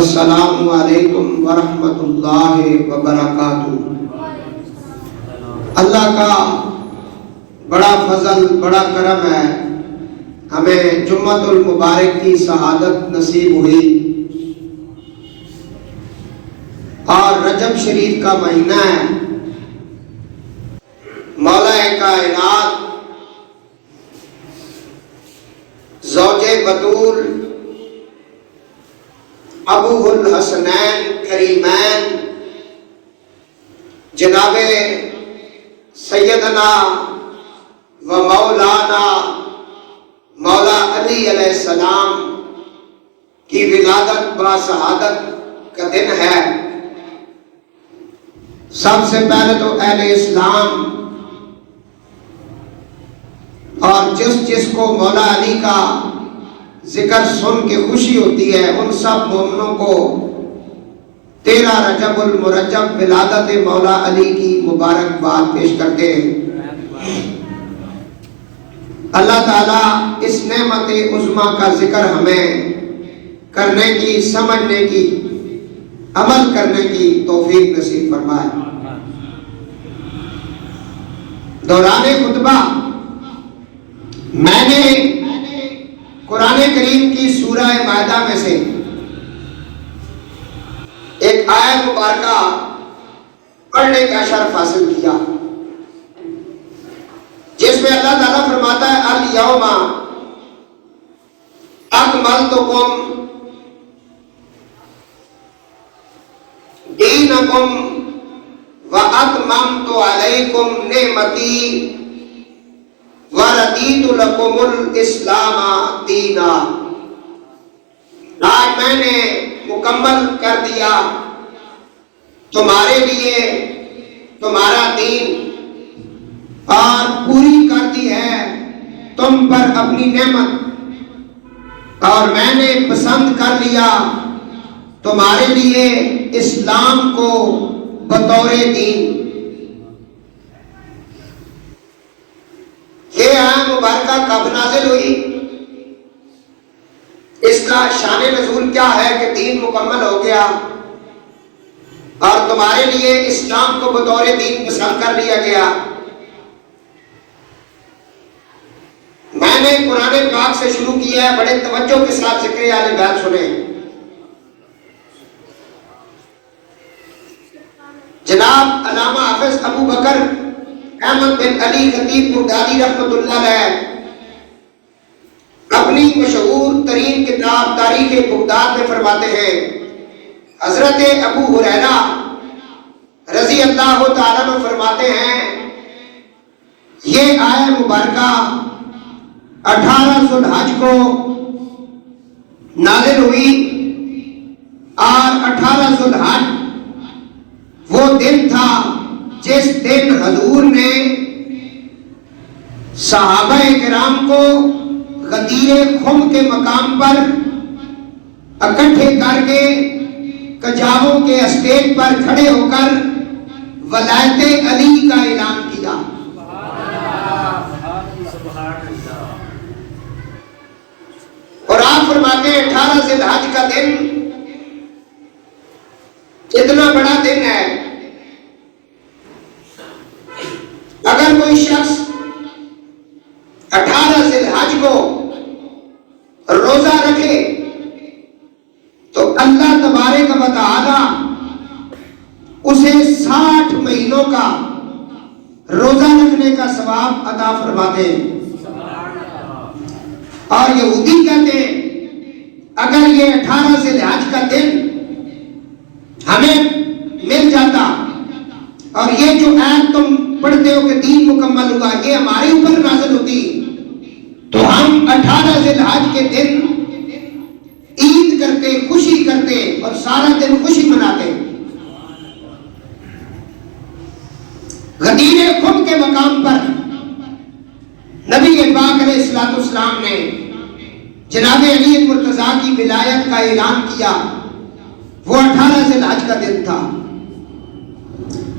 السلام علیکم ورحمۃ اللہ وبرکاتہ۔ اللہ کا بڑا فضل، بڑا کرم ہے، ہمیں جمعۃ المبارک کی سعادت نصیب ہوئی اور رجب شریف کا مہینہ ہے۔ مولا کائنات زوج بطول ابو الحسنین کریمین جناب سیدنا و مولانا مولا علی علیہ السلام کی ولادت با شہادت کا دن ہے۔ سب سے پہلے تو اہل اسلام اور جس کو مولا علی کا ذکر سن کے خوشی ہوتی ہے، ان سب مومنوں کو 13 رجب المرجب ولادت مولا علی کی مبارکباد پیش کرتے ہیں۔ اللہ تعالیٰ اس نعمت عظمیٰ کا ذکر ہمیں کرنے کی، سمجھنے کی، عمل کرنے کی توفیق نصیب فرمائے۔ دوران خطبہ میں نے قرآن کریم کی سورہ مائدہ میں سے ایک آیت مبارکہ پڑھنے کا شرف حاصل کیا، جس میں اللہ تعالیٰ فرماتا ہے الیوم اکملتکم دینکم واتممت علیکم نعمتی وَرَضِيتُ لَكُمُ الْإِسْلَامَ دِينًا۔ آج میں نے مکمل کر دیا تمہارے لیے تمہارا دین، اور پوری کر دی ہے تم پر اپنی نعمت، اور میں نے پسند کر لیا تمہارے لیے اسلام کو بطور دین۔ یہ آیت مبارکہ کب نازل ہوئی؟ اس کا شان نزول کیا ہے کہ دین مکمل ہو گیا اور تمہارے لیے اسلام کو بطور دین پسند کر لیا گیا؟ میں نے قرآن پاک سے شروع کیا ہے، بڑے توجہ کے ساتھ ذکر اہل بیت سنیں۔ جناب علامہ حافظ ابو بکر احمد بن علی خطیب بغدادی رحمۃ اللہ علیہ اپنی مشہور ترین کتاب تاریخ بغداد میں فرماتے ہیں، حضرت ابو ہریرہ رضی اللہ تعالیٰ عنہ فرماتے ہیں، یہ آیت مبارکہ 18 ذو الحج کو نازل ہوئی، اور 18 ذو الحج وہ دن تھا جس دن حضور نے صحابہ کرام کو غدیر خم کے مقام پر اکٹھے کر کے کجاووں کے اسٹیج پر کھڑے ہو کر ولایت علی کا اعلان کیا۔ اور آپ فرماتے ہیں 18 ذی الحج کا دن اتنا بڑا دن ہے، اگر کوئی شخص 18 ذی الحج کو روزہ رکھے تو اللہ تبارک و تعالی اسے 60 مہینوں کا روزہ رکھنے کا ثواب عطا فرماتے ہیں۔ اور یہودی کہتے ہیں اگر یہ 18 ذی الحج کا دن ہمیں مل جاتا اور یہ جو آیت تم پڑھتے ہو کہ دین مکمل ہوا یہ ہمارے اوپر نازل ہوتی تو ہم 18 ذی الحج کے دن عید کرتے، خوشی کرتے اور سارا دن خوشی مناتے۔ غدیر خم کے مقام پر نبی پاک علیہ الصلوۃ والسلام نے جناب علی مرتضیٰ کی ولایت کا اعلان کیا، وہ 18 ذی الحج کا دن تھا۔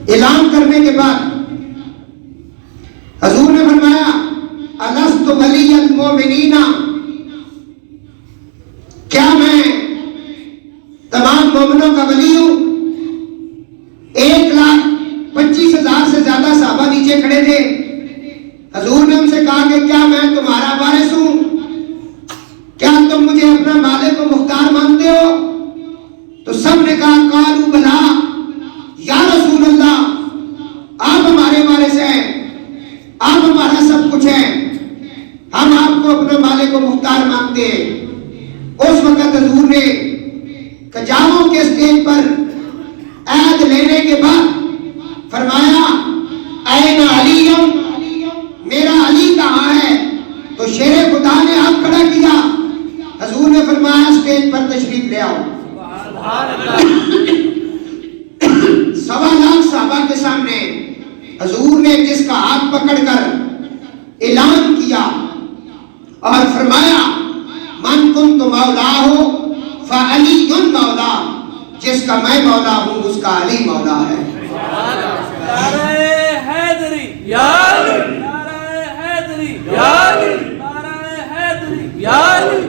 اعلان کرنے کے بعد حضور نے فرمایا الست ولی المؤمنین، کیا میں تمام ولی ہوں. 1,25,000 سے زیادہ صحابہ نیچے کھڑے تھے. حضور نے ان سے کہا کہ کیا میں تمہارا وارث ہوں؟ کیا تم مجھے اپنا مالک و مختار مانتے ہو؟ تو سب نے کہا قالوا بلا یا رسول اللہ، آپ ہمارے وارث ہیں، آپ ہمارا سب کچھ ہیں، ہم آپ کو اپنا مالک و مختار مانتے ہیں. اس وقت حضور نے کجاووں کے اسٹیج پر عہد لینے کے بعد فرمایا این علی، میرا علی کہاں ہے؟ تو شیر خدا نے ہاتھ کھڑا کیا. حضور نے فرمایا اسٹیج پر تشریف لے آؤ. 1.25 صحابہ کے سامنے حضور نے جس کا ہاتھ پکڑ کر اعلان کیا اور فرمایا من کنت مولا ہو فعلی مولا، جس کا میں مولا ہوں اس کا علی مولا ہے. نعرہ حیدری یا علی، نعرہ حیدری یا علی، نعرہ حیدری یا علی.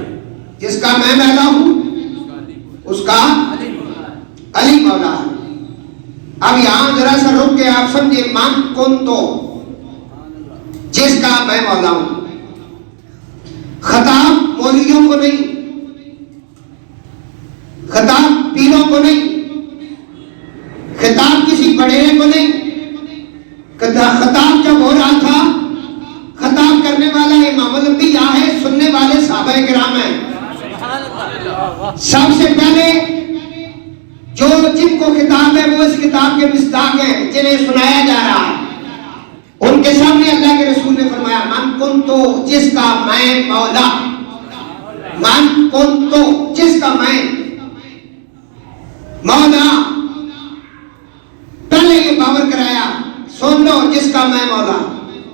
جس کا میں مولا ہوں اس کا علی مولا ہے. اب یہاں ذرا سا رک کے آپ سمجھے، من کنت، جس کا میں مولا ہوں. خطاب مولویوں کو نہیں، خطاب پیروں کو نہیں، خطاب کسی بڑیرے کو نہیں. خطاب جب ہو رہا تھا، خطاب کرنے والا امام الانبیاء ہے، سننے والے صحابہ کرام ہیں. سب سے پہلے جو جن کو خطاب ہے وہ اس کتاب کے مصداق ہیں، جنہیں سنایا جا رہا ہے. ان کے سامنے اللہ کے رسول نے فرمایا من کنتو، جس کا میں مولا، من کنتو، جس کا میں مولا. پہلے یہ باور کرایا، سن لو جس کا میں مولا.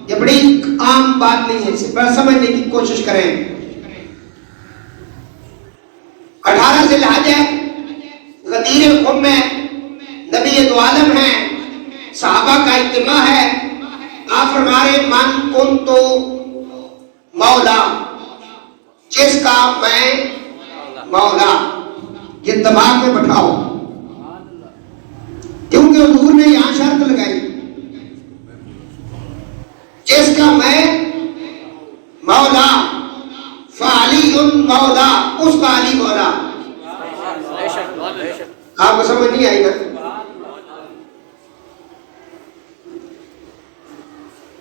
یہ بڑی عام بات نہیں ہے، اسے بڑا سمجھنے کی کوشش کریں. 18 ذی الحج ہے، غدیر القم ہے، نبی دو عالم ہے، صحابہ کا اجتماع ہے. آپ فرما رہے من کنتو مولا، جس کا میں مولا. یہ دماغ میں بٹھاؤ، کیونکہ حضور نے یہاں شرط لگائی، جس کا میں مولا فعلی مولا، اس کا علی مولا. آپ کو سمجھ نہیں آئی نا؟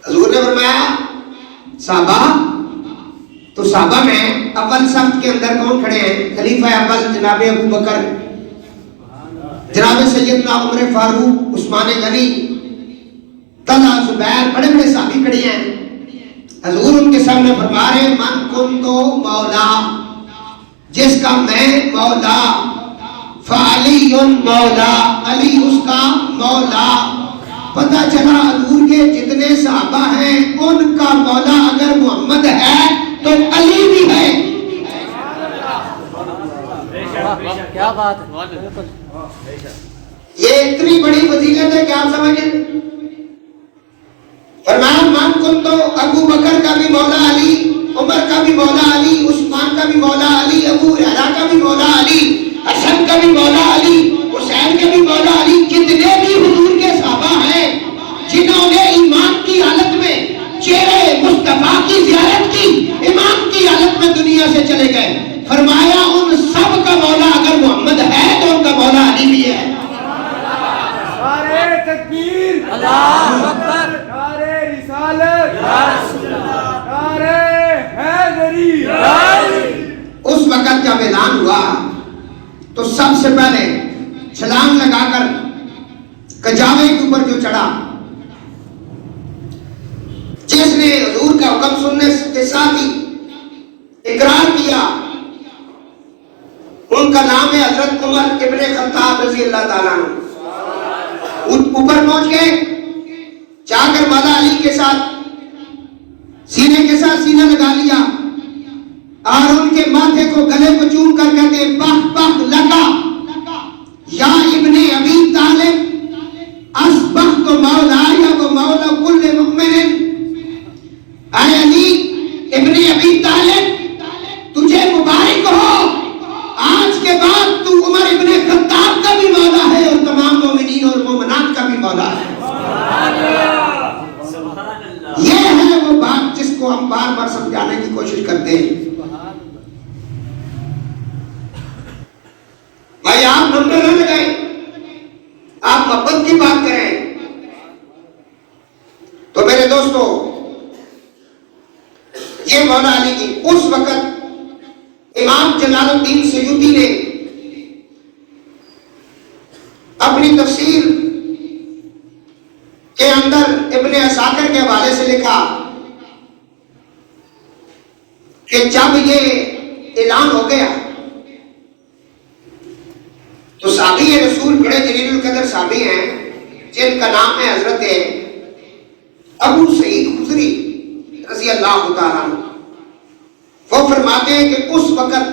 حضور نے فرمایا صحابہ، تو صحابہ میں اول صف کے اندر کون کھڑے ہیں؟ خلیفہ اول جناب ابو بکر، جناب سیدنا عمر فاروق، عثمان غنی، طلحہ، زبیر، بڑے بڑے صحابی کھڑے ہیں. حضور ان کے سامنے فرما رہے من کنتو مولا، جس کا میں مولا، فعلی مولا، علی اس کا مولا. پتہ چلا حضور کے جتنے صحابہ ہیں ان کا مولا اگر محمد ہے تو علی بھی ہے. کیا بات ہے. یہ اتنی بڑی فضیلت ہے کہ آپ سمجھیں. فرمایا من کنتو، ابو بکر کا بھی مولا علی، عمر کا بھی مولا علی، عثمان کا بھی مولا علی، ابو ہریرہ کا بھی مولا علی، حسن کا بھی مولا علی، حسین کا بھی مولا علی. جتنے بھی حضور کے صحابہ ہیں جنہوں نے ایمان کی حالت میں چہرے مصطفیٰ کی زیارت کی، ایمان کی حالت میں دنیا سے چلے گئے، فرمایا ان سب کا مولا اگر محمد ہے تو ان کا مولا علی بھی ہے. نعرہ تکبیر، اللہ اکبر، نعرہ رسالت، یا رسول اللہ، نعرہ حیدری یا علی. اس وقت جب اعلان ہوا تو سب سے پہلے چھلانگ لگا کر کجاوے کے اوپر جو چڑھا، جس نے حضور کا حکم سننے کے ساتھ ہی اقرار کیا، ان کا نام ہے حضرت عمر ابن خطاب رضی اللہ تعالیٰ عنہ. اوپر پہنچ گئے، جا کر مولا علی کے ساتھ سینے کے ساتھ سینہ لگا لیا اور ان کے ماتھے کو، گلے کو چوم کر کہتے ہیں بخ بخ لگا یا ابن ابی طالب اصبحت مولا یا وہ مولا کل مؤمن. اے علی ابن ابی طالب، تجھے مبارک ہو، آج کے بعد تو عمر ابن خطاب آپ کا بھی مولا ہے اور تمام مومنین اور مومنات کا بھی مولا ہے. یہ ہے وہ بات جس کو ہم بار بار سمجھانے کی کوشش کرتے ہیں. بھائی آپ نمبر نہ لگائیں, آپ محبت کی بات کریں. تو میرے دوستو, یہ مولا علی کی اس وقت امام جلال الدین سیوطی نے اپنی تفسیر کے اندر ابن عساکر کے حوالے سے لکھا کہ جب یہ اعلان ہو گیا تو صحابی رسول بڑے جلیل القدر صحابی ہیں جن کا نام ہے حضرت ابو سعید خدری رضی اللہ تعالیٰ عنہ. وہ فرماتے ہیں کہ اس وقت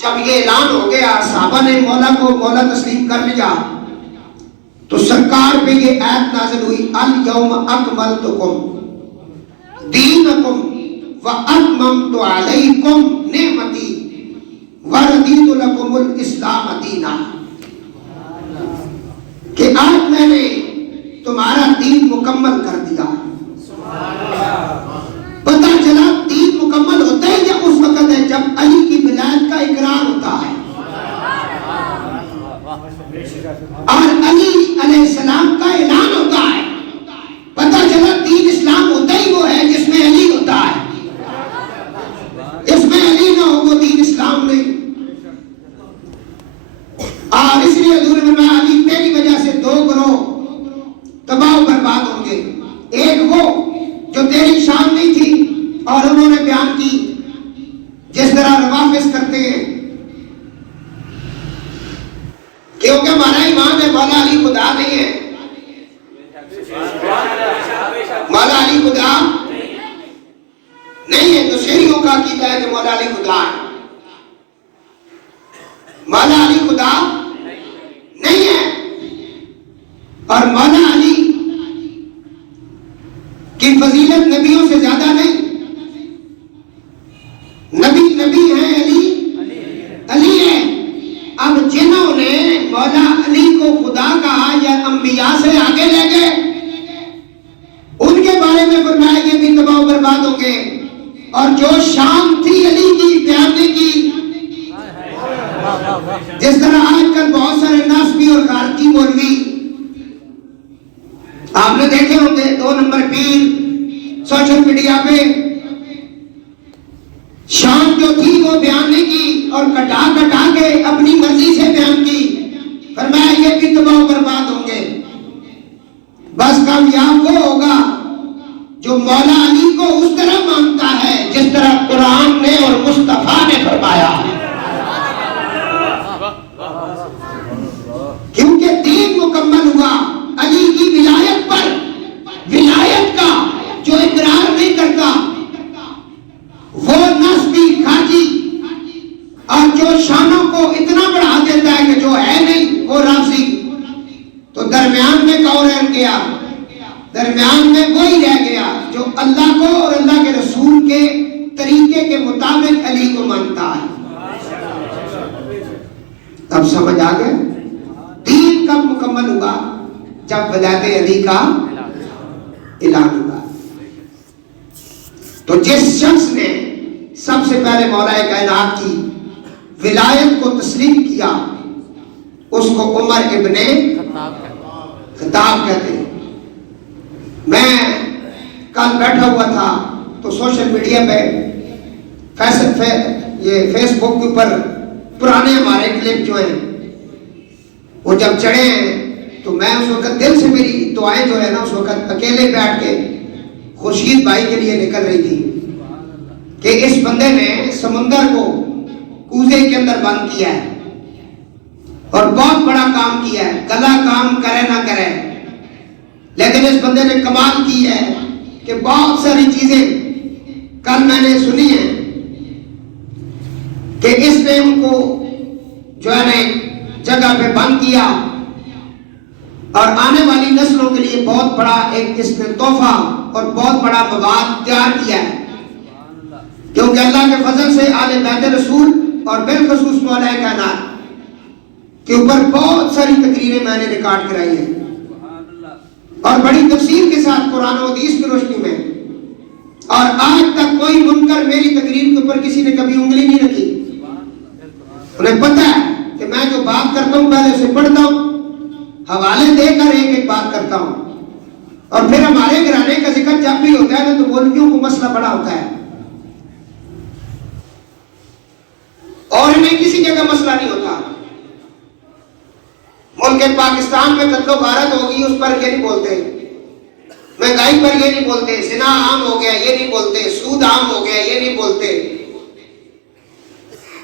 جب یہ اعلان ہو گیا, صحابہ نے مولا کو مولا تسلیم کر لیا, تو سرکار پہ یہ آیت نازل ہوئی, الیوم اکملتکم دینکم واتممت علیکم نعمتی وردیت لکم الاسلام دینا, کہ آج میں نے تمہارا دین مکمل کر دیا. پتہ چلا دین مکمل ہوتا ہے یا اس وقت ہے جب علی کی ولایت کا اقرار ہوتا ہے اور علی علیہ السلام کا اعلان ہوتا ہے. پتہ چلا دین اسلام ہوتا ہی وہ ہے جس میں علی ہوتا ہے. اس میں علی نہ ہو وہ دین اسلام نہیں. اور اس لیے حضور نے فرمایا علی تیری وجہ سے دو گروہ تباہ و برباد ہوں گے. ایک وہ جو تیری شان نہیں تھی اور انہوں نے بیان کی جس طرح روافض کرتے ہیں, کیونکہ ہمارا ایمان ہے مولا علی خدا نہیں ہے. مولا علی خدا نہیں ہے. تو شیعیوں کا عقیدہ ہے کہ مولا علی خدا ہے. مولا علی خدا نہیں ہے. اور مولا علی کی فضیلت نبیوں سے زیادہ نہیں. نبی ہیں, علی ہے. اب جنہوں نے مولا علی کو خدا کہا یا انبیاء سے آگے لے گئے, ان کے بارے میں فرمایا یہ بھی تباہ و برباد ہوں گے. اور جو شان تھی علی کی بیاننے کی, جس طرح آج کل بہت سارے ناسبی اور خارجی مولوی آپ نے دیکھے ہوں گے, 2 نمبر پیر سوشل میڈیا پہ شان جو تھی وہ بیان نہیں کی اور کٹا کے اپنی مرضی سے بیان کی. فرمایا یہ بھی تباہ و برباد ہوں گے. بس کامیاب وہ ہوگا جو مولا علی کو اس طرح مانتا ہے جس طرح قرآن نے اور مصطفیٰ نے فرمایا. کیونکہ دین مکمل ہوا علی کی ولایت پر. ولایت کا جو اقرار نہیں کرتا وہ نسبی خارجی, اور جو شانوں کو اتنا بڑھا دیتا ہے کہ جو ہے نہیں وہ رافضی. تو درمیان میں کون رہ گیا؟ درمیان میں وہی رہ گیا جو اللہ کو اور اللہ کے رسول کے طریقے کے مطابق علی کو مانتا ہے. اب سمجھ آ گئے دین کب مکمل ہوا؟ جب ولایت علی کا اعلان ہوا. تو جس شخص نے سب سے پہلے مولا کائنات کی ولایت کو تسلیم کیا اس کو عمر ابن خطاب کہتے ہیں. میں کل بیٹھا ہوا تھا تو سوشل میڈیا پہ یہ فیس بک کے اوپر پرانے ہمارے کلپ جو ہیں وہ جب چڑھے ہیں تو میں اس وقت دل سے میری دعائیں جو ہے نا اس وقت اکیلے بیٹھ کے خورشید بھائی کے لیے نکل رہی تھی کہ اس بندے نے سمندر کو کوزے کے اندر بند کیا ہے اور بہت بڑا کام کیا ہے. گلا کام کرے نہ کرے, لیکن اس بندے نے کمال کی ہے کہ بہت ساری چیزیں کل میں نے سنی ہیں کہ اس نے ان کو جو ہے نا جگہ پہ بند کیا اور آنے والی نسلوں کے لیے بہت بڑا ایک اس نے تحفہ اور بہت بڑا مواد تیار کیا ہے. کیونکہ اللہ کے فضل سے آل بیت رسول اور بالخصوص مولا کائنات کے اوپر بہت ساری تقریریں میں نے ریکارڈ کرائی ہیں اور بڑی تفصیل کے ساتھ قرآن و حدیث کی روشنی میں، اور آج تک کوئی منکر میری تقریر کے اوپر کسی نے کبھی انگلی نہیں رکھی۔ انہیں پتہ ہے کہ میں جو بات کرتا ہوں پہلے اسے پڑھتا ہوں، حوالے دے کر ایک ایک بات کرتا ہوں، اور پھر ہمارے گھرانے کا ذکر جب بھی ہوتا ہے نا تو مولویوں کو مسئلہ بڑا ہوتا ہے، اور انہیں کسی جگہ مسئلہ نہیں ہوتا۔ ملک پاکستان میں قتل و غارت ہوگی اس پر یہ نہیں بولتے، مہنگائی پر یہ نہیں بولتے، زنا عام ہو گیا یہ نہیں بولتے، سود عام ہو گیا یہ نہیں بولتے،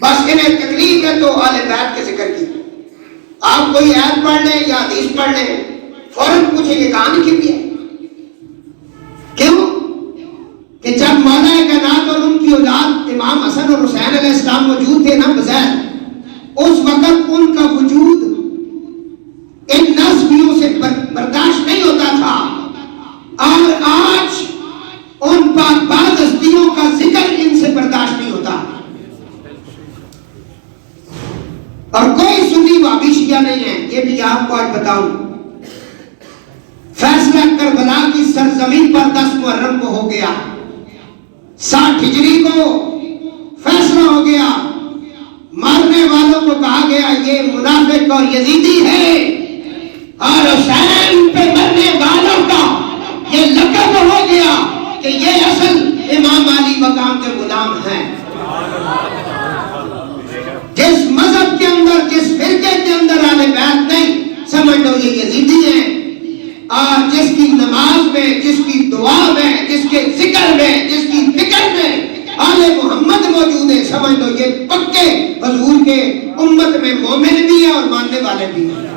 بس انہیں تکلیف ہے تو اہل بیت کے ذکر کی۔ آپ کوئی آیت پڑھ لیں یا حدیث پڑھ لیں فوراً پوچھیں گے کہانی کی بھی ہے، کیوں کہ جب مولا کائنات اور ان کی اولاد امام حسن اور حسین علیہ السلام موجود تھے نا بظاہر، اس وقت ان کا وجود ان نسبیوں سے برداشت نہیں ہوتا تھا، اور آج ان بعض ہستیوں کا ذکر ان سے برداشت نہیں ہوتا، اور کوئی سنی وہابی شیعہ نہیں ہے۔ یہ بھی آپ کو آج بتاؤں، فیصلہ کربلا کی سرزمین پر 10 محرم کو ہو گیا، 60 ہجری کو فیصلہ ہو گیا، مارنے والوں کو کہا گیا یہ منافق اور یزیدی ہے، اور حسین پہ مرنے والوں کا یہ لقب ہو گیا کہ یہ اصل امام علی مقام کے غلام ہیں۔ جس مذہب کے اندر، جس فرقے کے اندر اہل بیت نہیں، سمجھ لو یہ یزیدی ہیں، اور جس کی نماز میں، جس کی دعا میں، جس کے ذکر میں، جس کی فکر میں آل محمد موجود ہے، سمجھ لو یہ پکے حضور کے امت میں مومن بھی ہیں اور ماننے والے بھی ہیں۔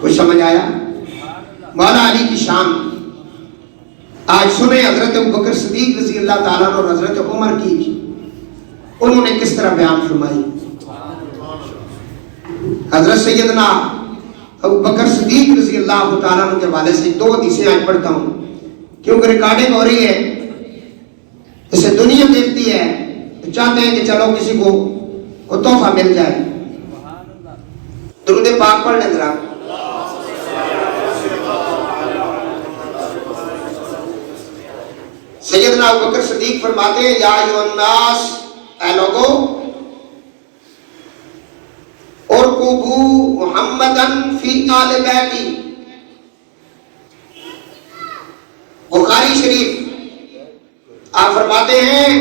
کچھ سمجھ آیا؟ مولا علی کی شان آج سنیں حضرت ابوبکر صدیق رضی اللہ تعالیٰ اور حضرت عمر کی، انہوں نے کس طرح بیان فرمائی۔ حضرت سیدنا ابوبکر صدیق رضی اللہ تعالیٰ عنہ کے حوالے سے 2 حدیثیں آج پڑھتا ہوں، کیونکہ ریکارڈنگ ہو رہی ہے، اسے دنیا دیکھتی ہے، چاہتے ہیں کہ چلو کسی کو تحفہ مل جائے۔ درود پاک پڑھ لیں ذرا۔ سیدنا ابوبکر صدیق فرماتے ہیں یا ایھا الناس، اے لوگو، ارقبوا محمدن فی آل بیتی۔ بخاری شریف آپ فرماتے ہیں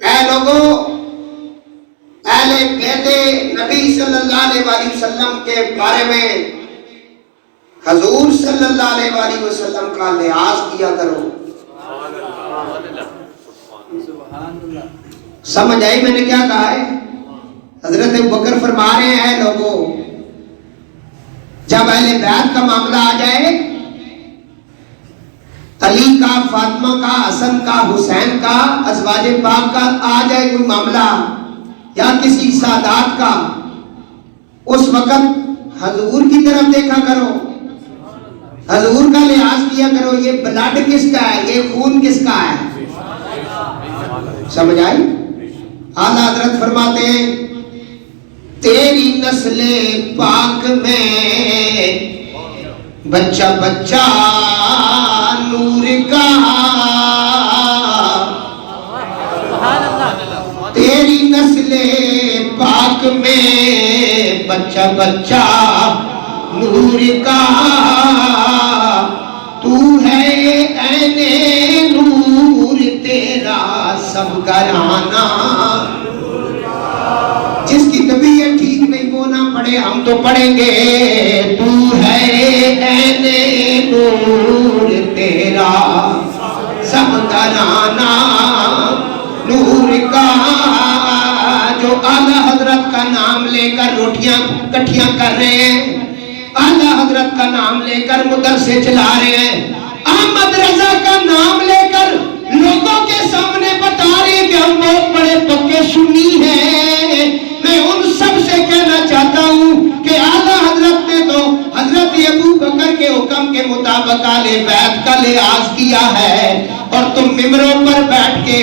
اے لوگو، اہل بیت نبی صلی اللہ علیہ وآلہ وسلم کے بارے میں حضور صلی اللہ علیہ وآلہ وسلم کا لحاظ کیا کرو۔ سمجھ آئی میں نے کیا کہا ہے؟ حضرت ابوبکر فرما رہے ہیں اے لوگو، جب اہل بیت کا معاملہ آ جائے، علی کا، فاطمہ کا، حسن کا، حسین کا، ازواج پاک کا آ جائے کوئی معاملہ، یا کسی سادات کا، اس وقت حضور کی طرف دیکھا کرو، حضور کا لحاظ کیا کرو، یہ بلڈ کس کا ہے، یہ خون کس کا ہے۔ سمجھ آئی؟ اعلیٰ حضرت فرماتے ہیں تیری نسل پاک میں بچہ بچہ نور کا، تیری نسل پاک میں بچہ بچہ نور کا، تو ہے عین نور تیرا سب گھرانہ، جس کی طبیعت ٹھیک نہیں وہ نہ پڑھے، ہم تو پڑھیں گے تو ہے عین نور تیرا سب گھرانہ نور کا۔ جو اعلیٰ حضرت کا نام لے کر روٹیاں کٹھیاں کر رہے ہیں، اعلیٰ حضرت کا نام لے کر مدرسے چلا رہے ہیں، احمد رضا کا نام لے کر لوگوں کے سامنے بتا رہے ہیں کہ ہم بہت بڑے پکے سنی ہیں، میں ان سب سے کہنا چاہتا ہوں کہ اعلیٰ حضرت نے تو حضرت ابوبکر کے حکم کے مطابق اہل بیت کا لحاظ کیا ہے، اور تم ممبروں پر بیٹھ کے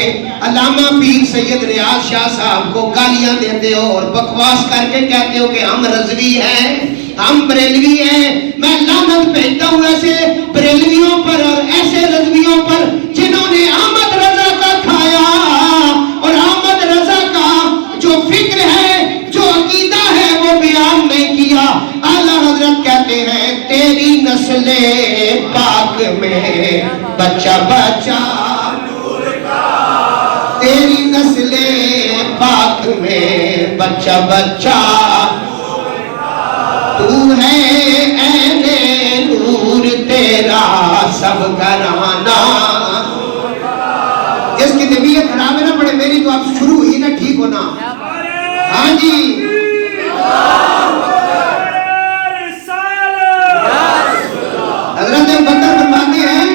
علامہ پیر سید ریاض شاہ صاحب کو گالیاں دیتے ہو اور بکواس کر کے کہتے ہو کہ ہم رضوی ہیں، ہم بریلوی ہیں۔ میں لعنت بھیجتا ہوں ایسے بریلویوں پر اور ایسے رضویوں پر جنہوں نے احمد رضا کا کھایا اور احمد رضا کا جو فکر ہے، جو عقیدہ ہے وہ بیان نہیں کیا۔ اعلیٰ حضرت کہتے ہیں تیری نسل پاک میں بچہ بچہ نور کا، تیری نسل پاک میں بچہ بچہ نور کا، تو ہے عین نور تیرا سب گھرانہ۔ جس کی طبیعت خراب ہے نہ پڑے، میری تو اب شروع ہوئی نا ٹھیک ہونا۔ ہاں جی حضرت بکر فرماتے ہیں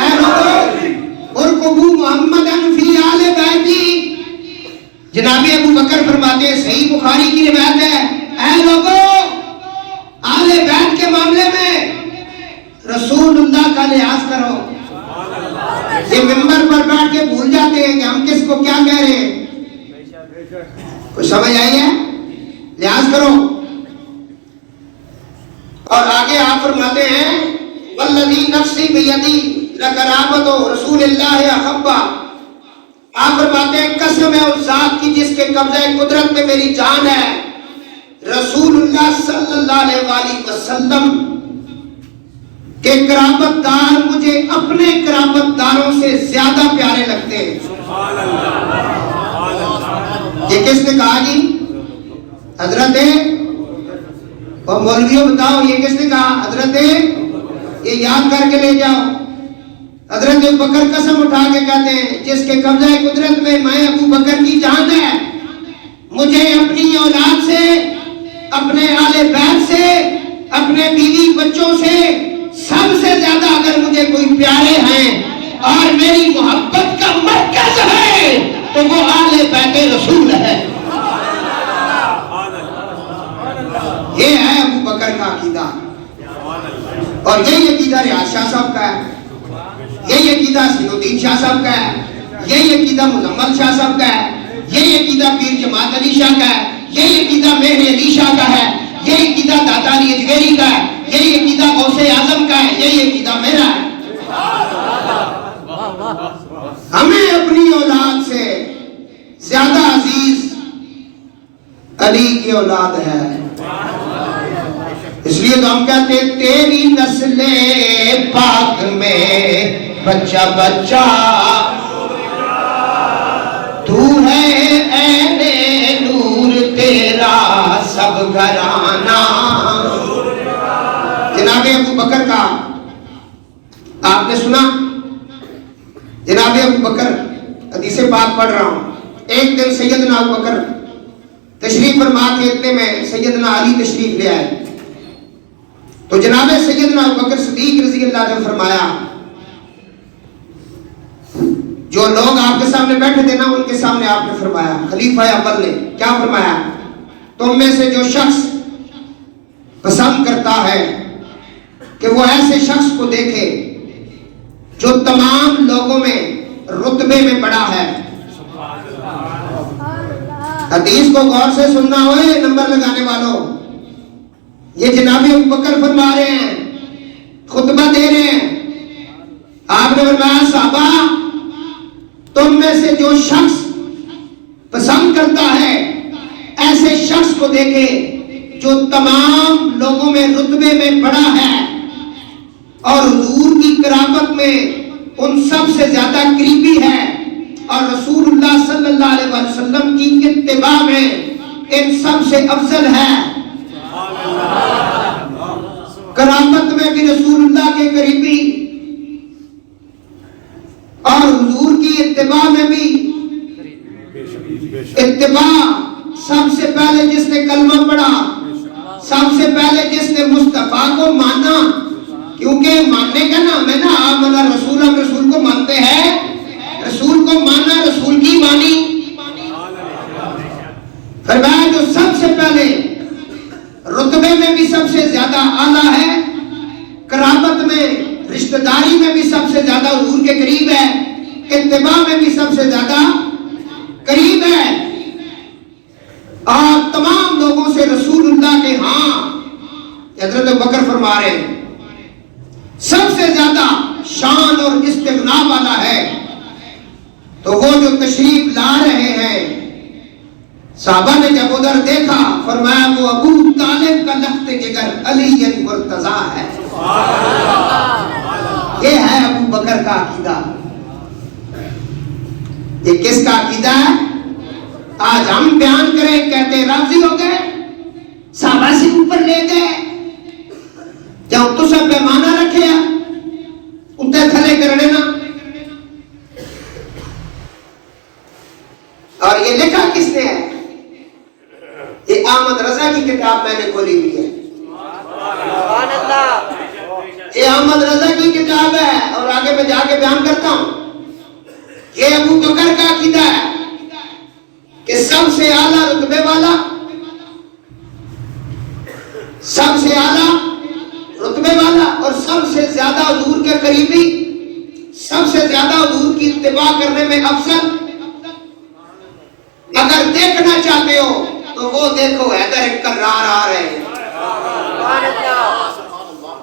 اے لوگو ارکبو محمد فی آل بیتی، جناب ابو بکر فرماتے ہیں صحیح بخاری کی روایت ہے، اے لوگو آل بیت کے معاملے میں رسول اللہ کا لحاظ کرو۔ یہ ممبر پر بیٹھ کے بھول جاتے ہیں کہ ہم کس کو کیا کہہ رہے ہیں، کچھ سمجھ آئی ہے؟ لحاظ کرو۔ اور آگے آپ فرماتے ہیں والذی نفسی بیدی لقرابت رسول اللہ احبا، آپ فرماتے ہیں قسم ہے اس ذات کی جس کے قبضہ قدرت میں میری جان ہے، رسول اللہ صلی اللہ علیہ وآلہ وسلم کہ قرابت دار مجھے اپنے قرابت داروں سے زیادہ پیارے لگتے ہیں۔ یہ کس نے کہا جی؟ حضرت اور مولویوں بتاؤ یہ کس نے کہا؟ حضرت یہ یاد کر کے لے جاؤ۔ حضرت ابو بکر قسم اٹھا کے کہتے ہیں جس کے قبضہ قدرت میں میں ابو بکر کی جان ہے، مجھے اپنی اولاد سے، اپنے آل بیت سے، اپنے بیوی بچوں سے سب سے زیادہ اگر مجھے کوئی پیارے ہیں اور میری محبت کا مرکز ہے تو وہ آل بیت رسول ہے۔ یہ ہے ابو بکر کا عقیدہ، اور یہی عقیدہ ریاض شاہ صاحب کا ہے، یہی عقیدہ سید الدین شاہ صاحب کا ہے، یہی عقیدہ مزمل شاہ صاحب کا ہے، یہی عقیدہ پیر جماعت علی شاہ کا ہے، یہی عقیدہ مہر علی شاہ کا ہے، یہی عقیدہ داتا علی اجمیری کا ہے، یہی عقیدہ غوث اعظم کا ہے، یہی عقیدہ میرا ہے۔ ہمیں اپنی اولاد سے زیادہ عزیز علی کی اولاد ہے، اس لیے تو ہم کہتے ہیں تیری نسل پاک میں بچہ بچہ تو ہے عین نور تیرا سب گھرانہ۔ جناب ابو بکر کا آپ نے سنا، جناب ابو بکر حدیث پاک پڑھ رہا ہوں، ایک دن سیدنا ابو بکر تشریف فرما کے اتنے میں سیدنا علی تشریف لے آئے، تو جناب سیدنا ابو بکر صدیق رضی اللہ عنہ فرمایا جو لوگ آپ کے سامنے بیٹھے تھے نا ان کے سامنے آپ نے فرمایا، خلیفہ اول نے کیا فرمایا، تم میں سے جو شخص پسند کرتا ہے کہ وہ ایسے شخص کو دیکھے جو تمام لوگوں میں رتبے میں بڑا ہے، حدیث کو غور سے سننا ہوئے نمبر لگانے والوں، یہ جناب ابو بکر فرما رہے ہیں، خطبہ دے رہے ہیں، آپ نے فرمایا صحابہ تم میں سے جو شخص پسند کرتا ہے ایسے شخص کو دیکھے جو تمام لوگوں میں رتبے میں بڑا ہے اور حضور کی قرابت میں ان سب سے زیادہ قریبی ہے اور رسول اللہ صلی اللہ علیہ وسلم کی اتباع میں ان سب سے افضل ہے، قرابت میں بھی رسول اللہ کے قریبی اور حضور کی اتباع میں بھی اتباع، سب سے پہلے جس نے کلمہ پڑھا، سب سے پہلے جس نے مصطفیٰ کو مانا، کیونکہ ماننے کا نام ہے نا آمنا رسول، ہم رسول کو مانتے ہیں، رسول کو مانا، رسول کی مانی، فرمایا جو سب سے پہلے رتبے میں بھی سب سے زیادہ اعلیٰ ہے، قرابت میں رشتہ داری میں بھی سب سے زیادہ حضور کے قریب ہے، اتباع میں بھی سب سے زیادہ قریب ہے، اور تمام لوگوں سے رسول اللہ کے ہاں حضرت بکر فرما رہے ہیں سب سے زیادہ شان اور استغنا والا ہے تو وہ جو تشریف لا رہے ہیں۔ صحابہ نے جب ادھر دیکھا فرمایا وہ ابو طالب کا لخت جگر علی مرتضیٰ ہے۔ یہ ہے ابو بکر کا عقیدہ۔ یہ کس کا عقیدہ ہے؟ آج ہم بیان کریں کہتے راضی ہو گئے، صحابہ سے اوپر لے گئے، جب تو سب پیمانہ رکھے اتنے تھلے کرنے نا۔ اور یہ لکھا کس نے ہے؟ یہ احمد رضا کی کتاب میں نے کھولی ہوئی ہے، یہ احمد رضا کی کتاب ہے، اور آگے میں جا کے بیان کرتا ہوں۔ یہ ابو بکر کا عقیدہ ہے کہ سب سے اعلیٰ رتبے والا، سب سے اعلیٰ رتبے والا اور سب سے زیادہ حضور کے قریبی، سب سے زیادہ حضور کی اتباع کرنے میں افضل، اگر دیکھنا چاہتے ہو تو وہ دیکھو حیدر کرار آ رہے ہیں۔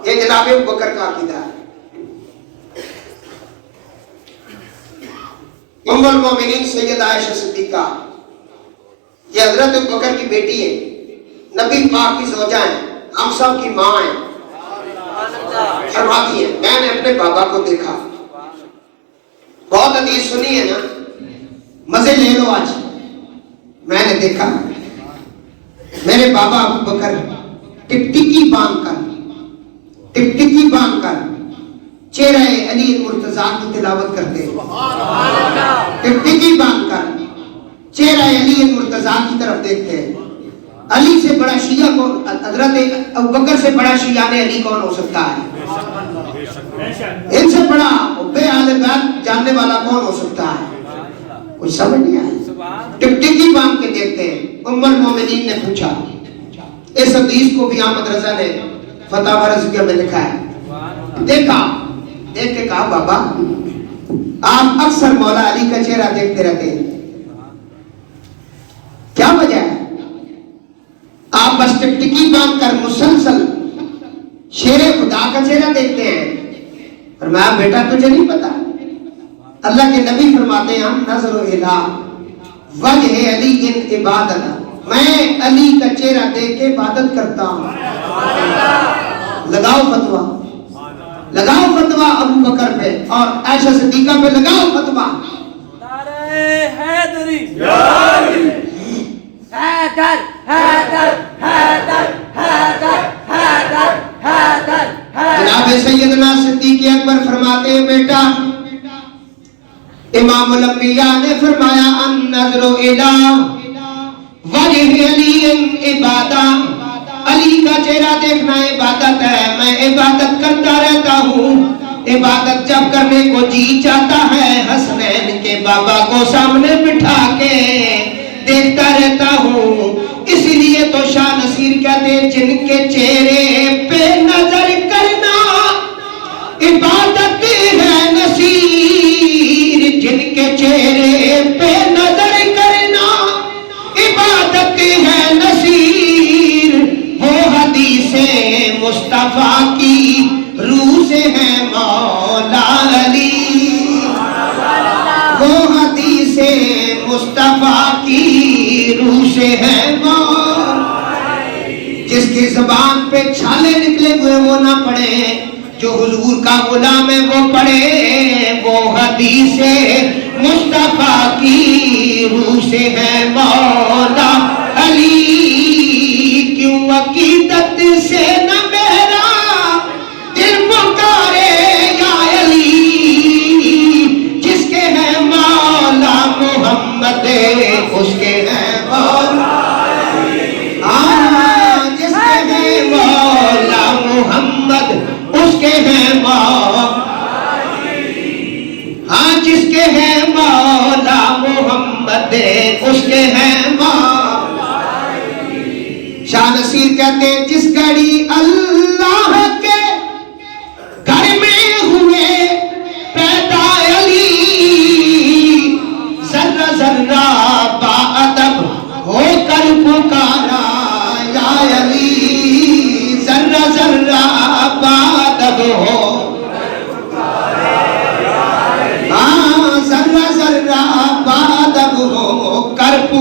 یہ جناب ابو بکر کا عقیدہ ہے۔ ام المومنین سید عائشہ صدیقہ یہ حضرت ابو بکر کی بیٹی ہے، نبی پاک کی زوجہ ہیں، ہم سب کی ماں ہیں۔ فرماتی ہیں میں نے اپنے بابا کو دیکھا، بہت حدیث سنی ہے نا، مزے لے لو آج۔ میں نے دیکھا میرے بابا ابو بکر ٹکٹکی باندھ کر چہرہ علی مرتضیٰ کی تلاوت کرتے، ٹکٹکی باندھ کر چہرہ علی مرتضیٰ کی طرف دیکھتے ہیں۔ علی سے بڑا شیعہ کون، حضرت ابو بکر سے بڑا شیعہ علی کون ہو سکتا ہے؟ ان سے بڑا بے اہل بیت جاننے والا کون ہو سکتا ہے؟ کوئی سمجھ نہیں آئی۔ ٹکٹکی باندھ کے دیکھتے ہیں۔ ام المومنین نے پوچھا، اس حدیث کو بھی احمد رضا نے فتح رضویہ میں لکھا ہے، دیکھا، دیکھ کے کہا بابا آپ اکثر مولا علی کا چہرہ دیکھتے رہتے ہیں، کیا وجہ ہے؟ آپ بس ٹکٹکی باندھ کر مسلسل شیر خدا کا چہرہ دیکھتے ہیں۔ فرمایا بیٹا تجھے نہیں پتا، اللہ کے نبی فرماتے ہیں نظر الہ وجہ علی عبادت، میں علی کا چہرہ دیکھ کے عبادت کرتا ہوں۔ لگاؤ فتویٰ، لگاؤ فتویٰ ابو بکر پہ اور عائشہ صدیقہ پہ لگاؤ فتویٰ۔ نعرہ حیدری، حیدر حیدر حیدر حیدر حیدر حیدر۔ جناب سیدنا صدیق اکبر فرماتے ہیں بیٹا امام الانبیاء نے فرمایا النظر الی وجہ علی عبادت، علی کا چہرہ دیکھنا عبادت ہے، میں عبادت کرتا رہتا ہوں۔ عبادت جب کرنے کو جی چاہتا ہے حسنین کے بابا کو سامنے بٹھا کے دیکھتا رہتا ہوں۔ اس لیے تو شاہ نصیر کہتے ہیں جن کے چہرے پہ نظر کرنا عبادت ہے نصیر، جن کے چہرے پہ نظر کرنا عبادت ہے نصیر، وہ حدیث مصطفیٰ کی روح سے ہے مولا علی، وہ حدیث مصطفیٰ کی روح سے ہے مولا، جس کی زبان پہ چھالے نکلے ہوئے وہ نہ پڑھے، جو حضور کا غلام ہے وہ پڑھے، وہ حدیث مصطفیٰ کی روح سے ہے مولا علی، کیوں عقیدت سے نہ میرا دل پکارے یا علی، جس کے ہے مولا محمد اس کے ہے مولا، جس کے ہے مولا محمد اس کے ہے مولا، ہاں جس کے ہے مولا محمد اس کے ہے مولا۔ شاہ نصیر کہتے ہیں جس گھڑی اللہ کے گھر میں ہوئے پیدا علی،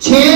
6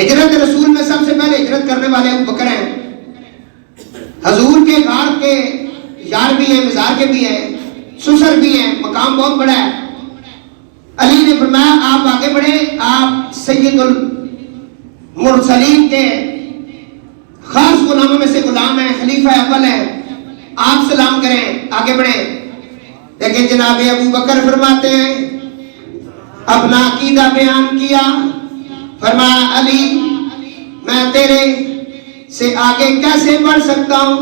ہجرت رسول میں سب سے پہلے ہجرت کرنے والے ابو بکر ہیں. حضور کے غار کے یار بھی ہیں, مزار کے بھی ہیں, سسر بھی ہیں, مقام بہت بڑا ہے. علی نے فرمایا آپ آگے بڑھیں, آپ سید المرسلین کے خاص غلاموں میں سے غلام ہیں, خلیفہ اول ہیں, آپ سلام کریں, آگے بڑھیں. لیکن جناب ابو بکر فرماتے ہیں, اپنا عقیدہ بیان کیا, فرمایا علی میں تیرے سے آگے کیسے بڑھ سکتا ہوں؟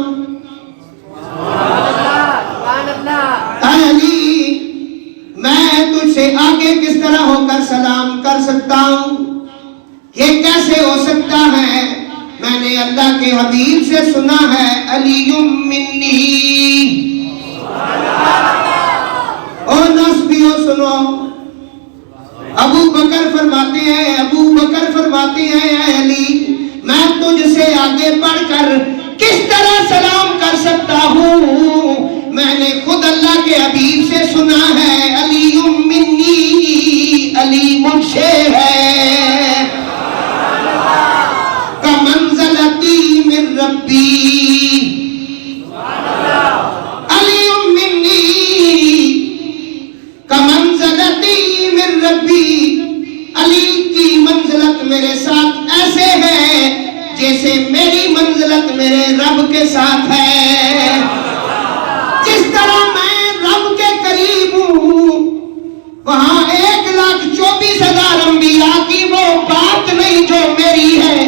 اے علی میں تجھ سے آگے کس طرح ہو کر سلام کر سکتا ہوں؟ یہ کیسے ہو سکتا ہے؟ میں نے اللہ کے حبیب سے سنا ہے علی منی. اور نسبیوں سنو, ابو بکر فرماتے ہیں اے علی میں تجھ سے آگے بڑھ کر کس طرح سلام کر سکتا ہوں؟ میں نے خود اللہ کے حبیب سے سنا ہے علی منی, علی مجھ سے ہے, کمنزلتی من ربی, علی منی کمنزلتی من ربی. علی کی منزلت میرے ساتھ ایسے ہے جیسے میری منزلت میرے رب کے ساتھ ہے. جس طرح میں رب کے قریب ہوں وہاں 1,24,000 انبیاء کی وہ بات نہیں جو میری ہے.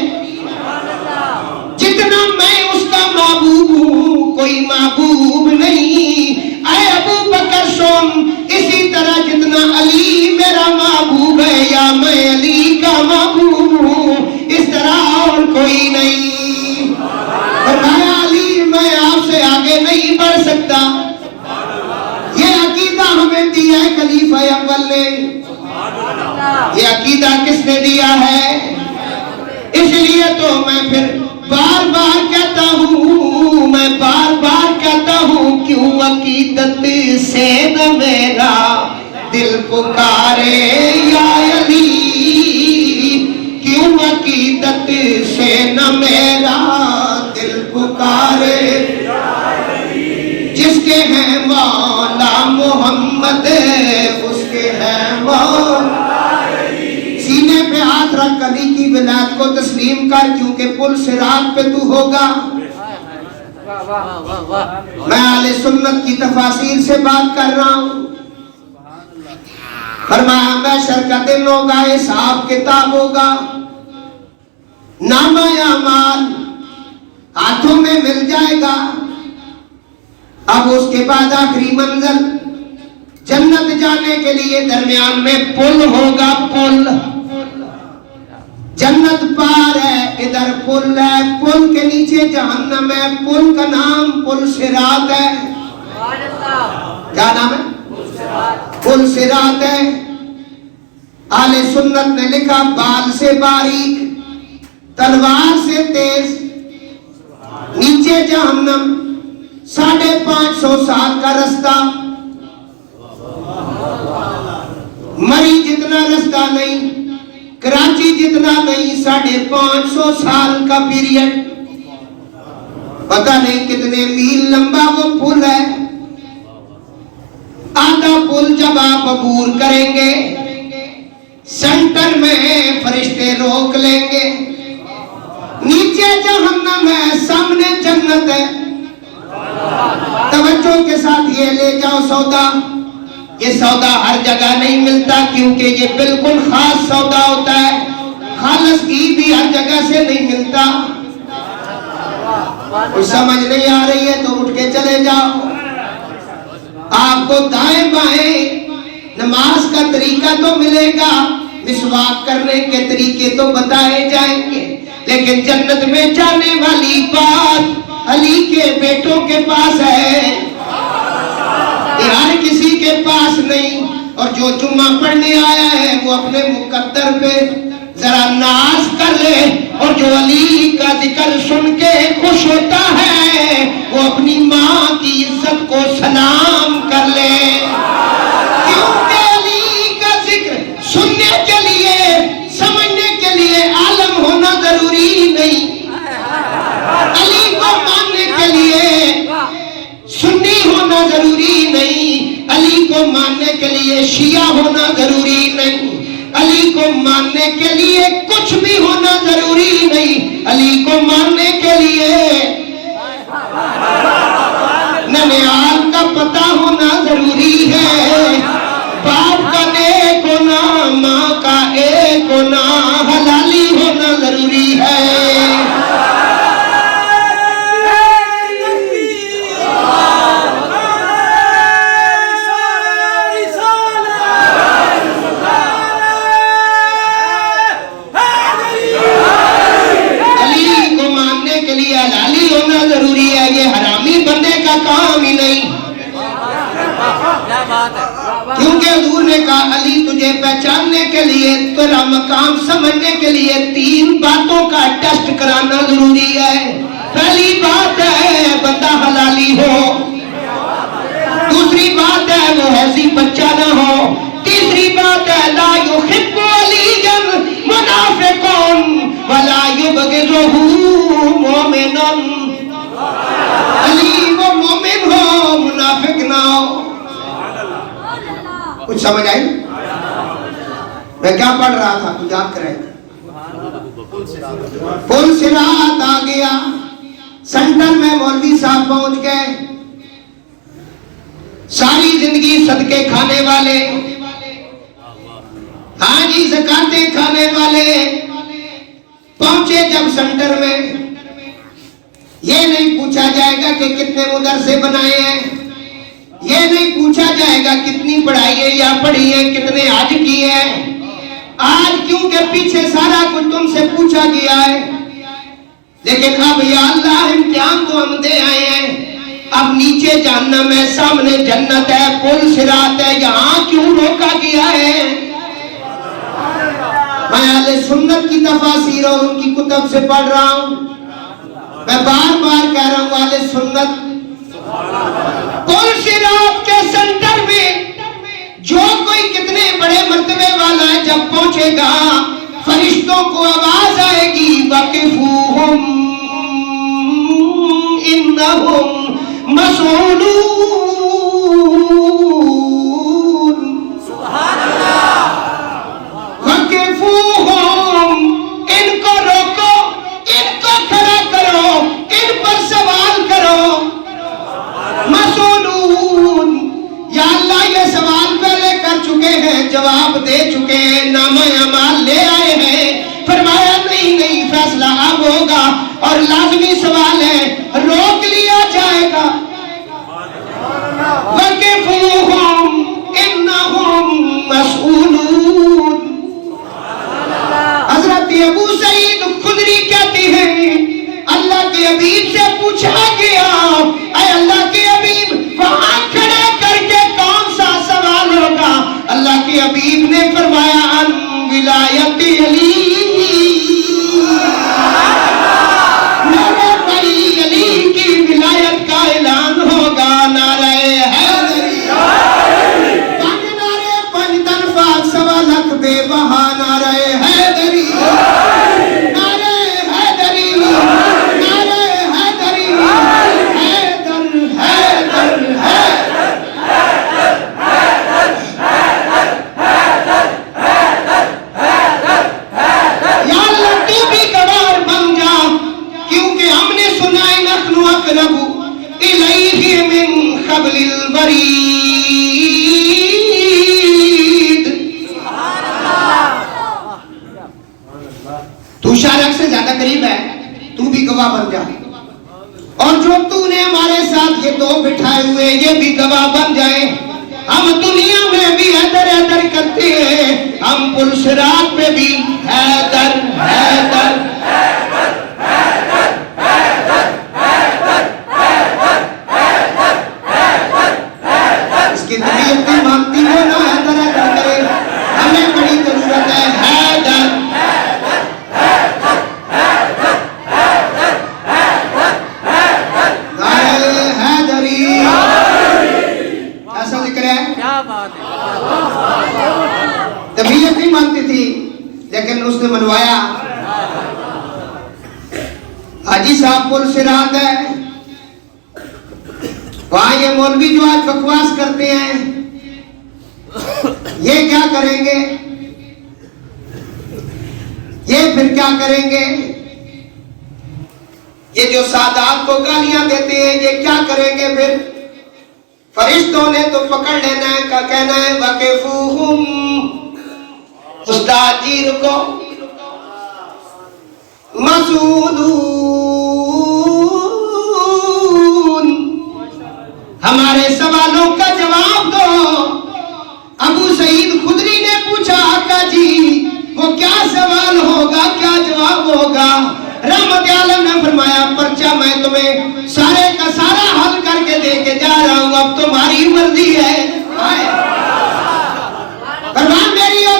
جتنا میں اس کا محبوب ہوں کوئی محبوب نہیں. اے ابو بکر سن, اسی طرح جتنا علی میرا محبوب ہے یا میں علی کا محبوب ہوں اس طرح اور کوئی نہیں. فرمایا علی میں آپ سے آگے نہیں بڑھ سکتا. یہ عقیدہ ہمیں دیا ہے خلیفہ اول نے. یہ عقیدہ کس نے دیا ہے؟ اس لیے تو میں پھر بار بار کہتا ہوں کیوں عقیدت سے نہ میرا دل پکارے یا علی, کیوں عقیدت سے نہ میرا دل پکارے. جس کے ہیں مولا محمد اس کے ہیں مولا. سینے پہ ہاتھ رکھ علی کی ولایت کو تسلیم کر, کیونکہ پل صراط پہ تو ہوگا. میں اہل سنت کی تفاسیر سے بات کر رہا ہوں. فرمایا محشر کا دن ہوگا, حساب کتاب ہوگا, نامہ اعمال ہاتھوں میں مل جائے گا. اب اس کے بعد آخری منزل جنت جانے کے لیے درمیان میں پل ہوگا. پل جنت پار ہے, ادھر پل ہے, پل کے نیچے جہنم ہے. پل کا نام پل صراط ہے. کیا نام ہے؟ پل صراط ہے. اہل سنت نے لکھا بال سے باریک تلوار سے تیز, نیچے جہنم 550 سال کا رستہ. مری جتنا رستہ نہیں, کراچی جتنا نہیں, 550 سال کا پیریڈ. پتہ نہیں کتنے میل لمبا وہ پل ہے. آدھا پل جب آپ عبور کریں گے سینٹر میں فرشتے روک لیں گے. نیچے جہنم ہے, سامنے جنت ہے. توجہ کے ساتھ یہ لے جاؤ سودا. یہ سودا ہر جگہ نہیں ملتا کیونکہ یہ بالکل خاص سودا ہوتا ہے. خالص گھی بھی ہر جگہ سے نہیں ملتا. کوئی سمجھ نہیں آ رہی ہے تو اٹھ کے چلے جاؤ. آپ کو دائیں بائیں نماز کا طریقہ تو ملے گا, مسواک کرنے کے طریقے تو بتائے جائیں گے, لیکن جنت میں جانے والی بات علی کے بیٹوں کے پاس ہے, ہر کسی کے پاس نہیں. اور جو جمعہ پڑھنے آیا ہے وہ اپنے مقدر پہ ذرا ناز کر لے, اور جو علی کا ذکر سن کے خوش ہوتا ہے وہ اپنی ماں کی عزت کو سلام کر لے. کیونکہ علی کا ذکر سننے کے لیے, سمجھنے کے لیے عالم ہونا پہچاننے کے لیے، تیرا مقام سمجھنے کے لیے 3 باتوں کا ٹیسٹ کرانا ضروری ہے۔ پہلی بات ہے بندہ حلالی ہو، دوسری بات ہے وہ ایسی بچہ نہ ہو، تیسری بات ہے لا یحب علیٰ منافقون ولا یبغضہ مومن۔ علی وہ مومن ہو، منافق نہ ہو۔ کچھ سمجھ آئی؟ میں کیا پڑھ رہا تھا تو یاد کریں۔ پل صراط آ گیا، سینٹر میں مولوی صاحب پہنچ گئے، ساری زندگی صدقے کھانے والے، ہاں جی زکاتیں کھانے والے، پہنچے جب سینٹر میں، یہ نہیں پوچھا جائے گا کہ کتنے مدرسے بنائے ہیں، یہ نہیں پوچھا جائے گا کتنی پڑھائی ہے یا پڑھی ہے، کتنے حج کیے ہیں۔ آج کیونکہ پیچھے سارا کچھ تم سے پوچھا گیا ہے، لیکن اب یا اللہ امتحان تو ہم دے آئے ہیں، اب نیچے جہنم ہے، سامنے جنت ہے، پل صراط ہے، یہاں کیوں روکا گیا ہے؟ میں اہل سنت کی تفاسیر اور ان کی کتب سے پڑھ رہا ہوں، میں بار بار کہہ رہا ہوں اہل سنت پل صراط کے سینٹر میں جو کوئی کتنے بڑے مرتبے والا ہے، جب پہنچے گا فرشتوں کو آواز آئے گی وقفوہم انہم مسئولون، سبحان اللہ، وقفوہم ان کو روکو، ان کو کھڑا کرو، ان پر سوال کرو، مسئولون، یا اللہ یہ سوال پہلے کر چکے ہیں، جواب دے چکے ہیں، نامہ اعمال لے آئے ہیں، فرمایا نہیں فیصلہ اب ہوگا، اور لازمی سوال ہے روک لیا جائے گا۔ وَقِفُوهُمْ إِنَّهُمْ مَسْئُولُونَ۔ حضرت ابو سعید خدری کہتی ہیں اللہ کے حبیب سے پوچھا گیا، اے اللہ کے حبیب وہاں کھڑے کر کے کون سا سوال ہوگا؟ اللہ کے حبیب نے فرمایا ان ولایت علی، میرے بھائی علی کی ولایت کا اعلان ہوگا۔ نعرہ حیدری، پنج نعرے پنج تنفاق سوا لکھ بے بہا، نعرہ حیدری، نعرہ حیدری، نعرہ حیدری، حیدر حیدر حیدر، یا اللہ تو بھی گوار بن جا، کیونکہ ہم نے سنا ہے نحن اقرب الیہ من حبل الورید۔ تو شارق سے زیادہ قریب ہے، تو بھی گواہ بن جا، اور جو تو نے ہمارے ساتھ یہ 2 بٹھائے ہوئے یہ بھی گواہ بن جائیں۔ ہم دنیا میں بھی حیدر حیدر کرتے ہیں، ہم پل صراط پہ بھی حیدر حیدر۔ اس کی طبیعت نہیں مانتی ہو نا حیدر حیدر کرے، ہمیں بڑی ضرورت ہے حیدر۔ نعرہ حیدری، ایسا ذکر ہے، کیا بات ہے، طبیعت نہیں مانتی تھی لیکن اس نے منوایا۔ حاجی صاحب پل صراط ہے، وہاں یہ مولوی جو آج بکواس کرتے ہیں یہ کیا کریں گے، یہ پھر کیا کریں گے، یہ جو سادات کو گالیاں دیتے ہیں یہ کیا کریں گے پھر؟ فرشتوں نے تو پکڑ لینا ہے، کا کہنا ہے وقفوہم، استاد جی رکو، مسئولون، ہمارے سوالوں کا جواب دو۔ ابو سعید خدری نے پوچھا آقا جی وہ کیا سوال ہوگا، کیا جواب ہوگا؟ رحمت عالم نے فرمایا پرچہ میں تمہیں سارے کا سارا حل کر کے دے کے جا رہا ہوں، اب تمہاری مرضی ہے۔ فرمان میری اور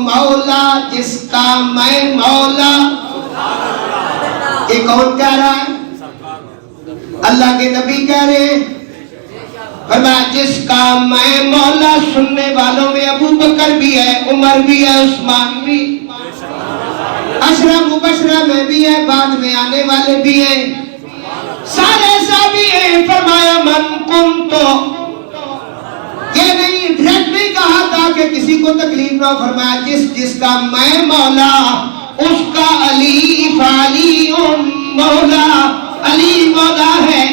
مولا جس کا میں مولا. یہ کون کہہ رہا ہے؟ اللہ کے نبی کہہ رہے ہیں. فرمایا جس کا میں مولا. سننے والوں میں ابو بکر بھی ہے, عمر بھی ہے, عثمان بھی, عشرہ مبشرہ میں بھی ہے, بعد میں آنے والے بھی ہیں, سارے صحابی ہیں. فرمایا من کنتو, یہ نہیں ڈائریکٹ نہیں کہا تھا کہ کسی کو تکلیف نہ ہو. فرمایا جس کا میں مولا اس کا علی فعلی مولا. علی مولا ہے.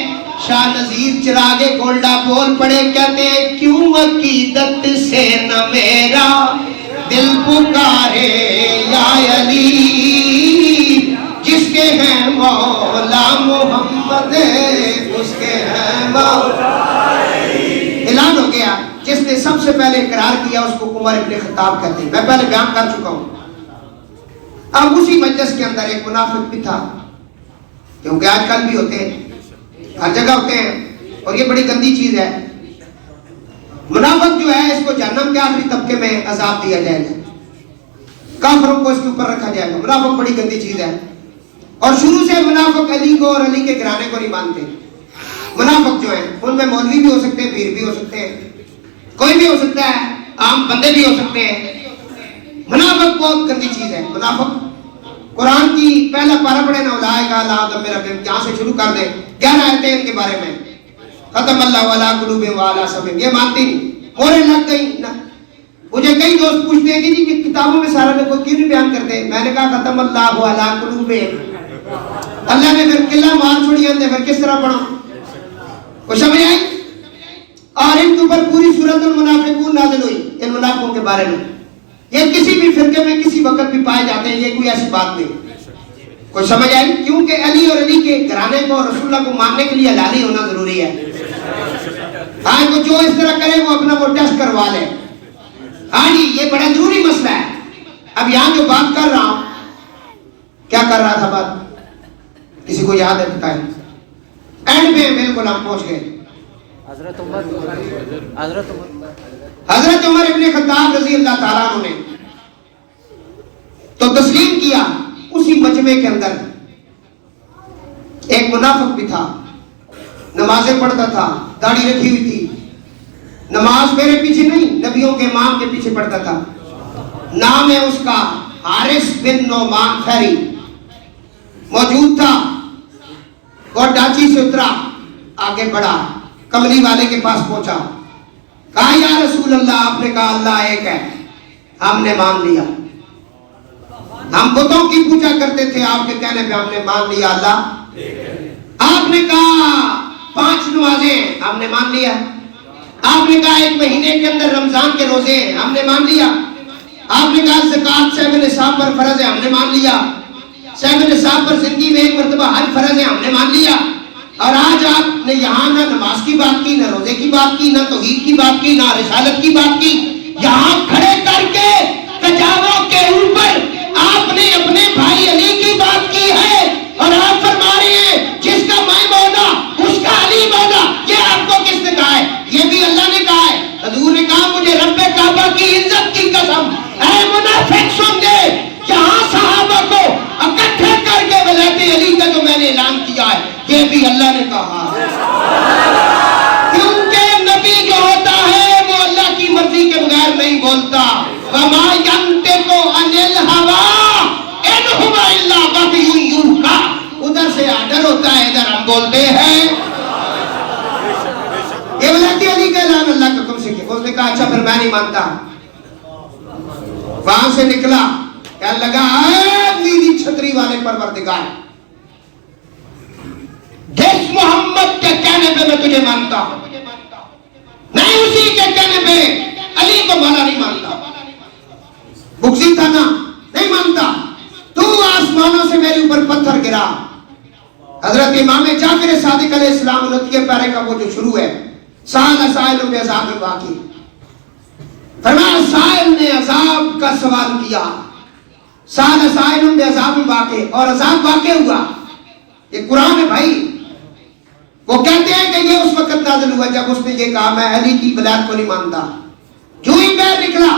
شاہ نذیر چراغ گولڈا بول پڑے, کہتے ہیں کیوں عقیدت سے نہ میرا دل پکارے یا علی, جس کے ہیں مولا محمد اس کے ہیں مولا. اعلان ہو گیا. جس نے سب سے پہلے اقرار کیا اس کو عمر ابن خطاب کہتے ہیں. میں پہلے بیان کر چکا ہوں. اب اسی مجلس کے اندر ایک منافق بھی تھا, کیونکہ آج کل بھی ہوتے ہیں, ہر جگہ ہوتے ہیں, اور یہ بڑی گندی چیز ہے. منافق جو ہے اس کو جہنم کے آخری طبقے میں عذاب دیا جائے گا, کافروں کو اس کے اوپر رکھا جائے گا. منافق بڑی گندی چیز ہے, اور شروع سے منافق علی کو اور علی کے گھرانے کو نہیں مانتے. منافق جو ہیں ان میں مولوی بھی ہو سکتے ہیں, پیر بھی ہو سکتے ہیں, کوئی بھی ہو سکتا ہے, عام بندے بھی ہو سکتے ہیں. منافق بہت گندی چیز ہے. منافق قرآن کی پہلا پارہ پڑھے نا, اولئک علی ھدی من ربہم, یہاں سے شروع کر دیں. 11 آیتیں ان کے بارے میں. ختم اللہ علی قلوبہم وعلی سمعہم, یہ مانتی نہیں, موریں لگ گئی نا. مجھے کئی دوست پوچھتے ہیں کہ جی کہ کتابوں میں سارا لوگ کیوں نہیں بیان کرتے. میں نے کہا ختم اللہ علی قلوبہم, اللہ نے پھر قلعہ مار چھوڑی اندے, پھر کس طرح پڑھا؟ کوئی سمجھ آئی؟ اور ان کے اوپر پوری سورۃ المنافقون نازل ہوئی ان منافقوں کے بارے میں. یہ کسی بھی فرقے میں کسی وقت بھی پائے جاتے ہیں, یہ کوئی ایسی بات نہیں. کوئی سمجھ آئی؟ کیونکہ علی اور علی کے گھرانے کو اور رسول اللہ کو ماننے کے لیے حلالی ہونا ضروری ہے. ہاں تو جو اس طرح کرے وہ اپنا وہ ٹیسٹ کروا لے. ہاں جی یہ بڑا ضروری مسئلہ ہے. اب یہاں جو بات کر رہا ہوں, کیا کر رہا تھا بات, کسی کو یاد ہے بتائیں؟ اینڈ پہ بالکل ہم پہنچ گئے. حضرت عمر ابن خطاب رضی اللہ تعالیٰ عنہ نے تو تسلیم کیا. اسی مجمع کے اندر ایک منافق بھی تھا, نمازیں پڑھتا تھا, داڑھی رکھی ہوئی تھی. نماز میرے پیچھے نہیں, نبیوں کے امام کے پیچھے پڑھتا تھا. نام ہے اس کا حارث بن نعمان خیری. موجود تھا, اور ڈاچی سے اترا, آگے بڑھا, کملی والے کے پاس پہنچا, کہا یا رسول اللہ. آپ نے کہا اللہ ایک ہے. ہم نے مان لیا. ہم بتوں کی پوجا کرتے تھے, آپ کے کہنے پہ ہم نے مان لیا اللہ. آپ نے کہا 5 نمازیں, ہم نے مان لیا. آپ نے کہا 1 مہینے کے اندر رمضان کے روزے, ہم نے مان لیا. آپ نے کہا زکوٰۃ صاحب نصاب پر فرض ہے, ہم نے مان لیا. صاحب نصاب پر زندگی میں 1 مرتبہ حج فرض ہے, ہم نے مان لیا. اور آج آپ نے یہاں نہ نماز کی بات کی, نہ روزے کی بات کی, نہ توحید کی بات کی, نہ رسالت کی بات کی. یہاں کھڑے کر کے تجاوز کے اوپر آپ نے اپنے بھائی علی کی بات کی ہے, اور آپ فرما رہے ہیں جس کا میں مولا اس کا علی مولا. یہ آپ کو کس نے کہا ہے؟ یہ بھی اللہ نے کہا ہے. حضور نے کہا مجھے رب کعبہ کی عزت کی قسم, اے منافق سن دے, یہاں صحابہ کو اکٹھے کر کے ولایت علی کا جو میں نے اعلان کیا ہے یہ بھی اللہ نے کہا ہے. کیونکہ نبی جو ہوتا ہے وہ اللہ کی مرضی کے بغیر نہیں بولتا. وما ينطق عن الهوى ان هو الا وحی یوحی. ادھر سے آرڈر ہوتا ہے, ادھر ہم بولتے ہیں. یہ ولایت علی کا اعلان اللہ کے حکم سے کیا. اس نے کہا اچھا پھر میں نہیں مانتا. وہاں سے نکلا, کہنے لگا اے نیلی چھتری والے پروردگار, جس محمد کے کہنے پہ میں تجھے مانتا ہوں, نہیں اسی کے کہنے پہ علی کو مولا نہیں مانتا. بغضی تھا نا, نہیں مانتا. تو آسمانوں سے میرے اوپر پتھر گرا. حضرت امام جعفر صادق علیہ السلام 29 پارے کا وہ جو شروع ہے, سائل سائل بعذاب واقع. فرمایا سائل نے عذاب کا سوال کیا, سائل سائل بعذاب واقع, اور عذاب واقع ہوا. یہ قرآن ہے بھائی. وہ کہتے ہیں کہ یہ اس وقت نازل ہوا جب اس نے یہ کہا میں علی کی ولایت کو نہیں مانتا. جو ہی پیر نکلا,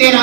13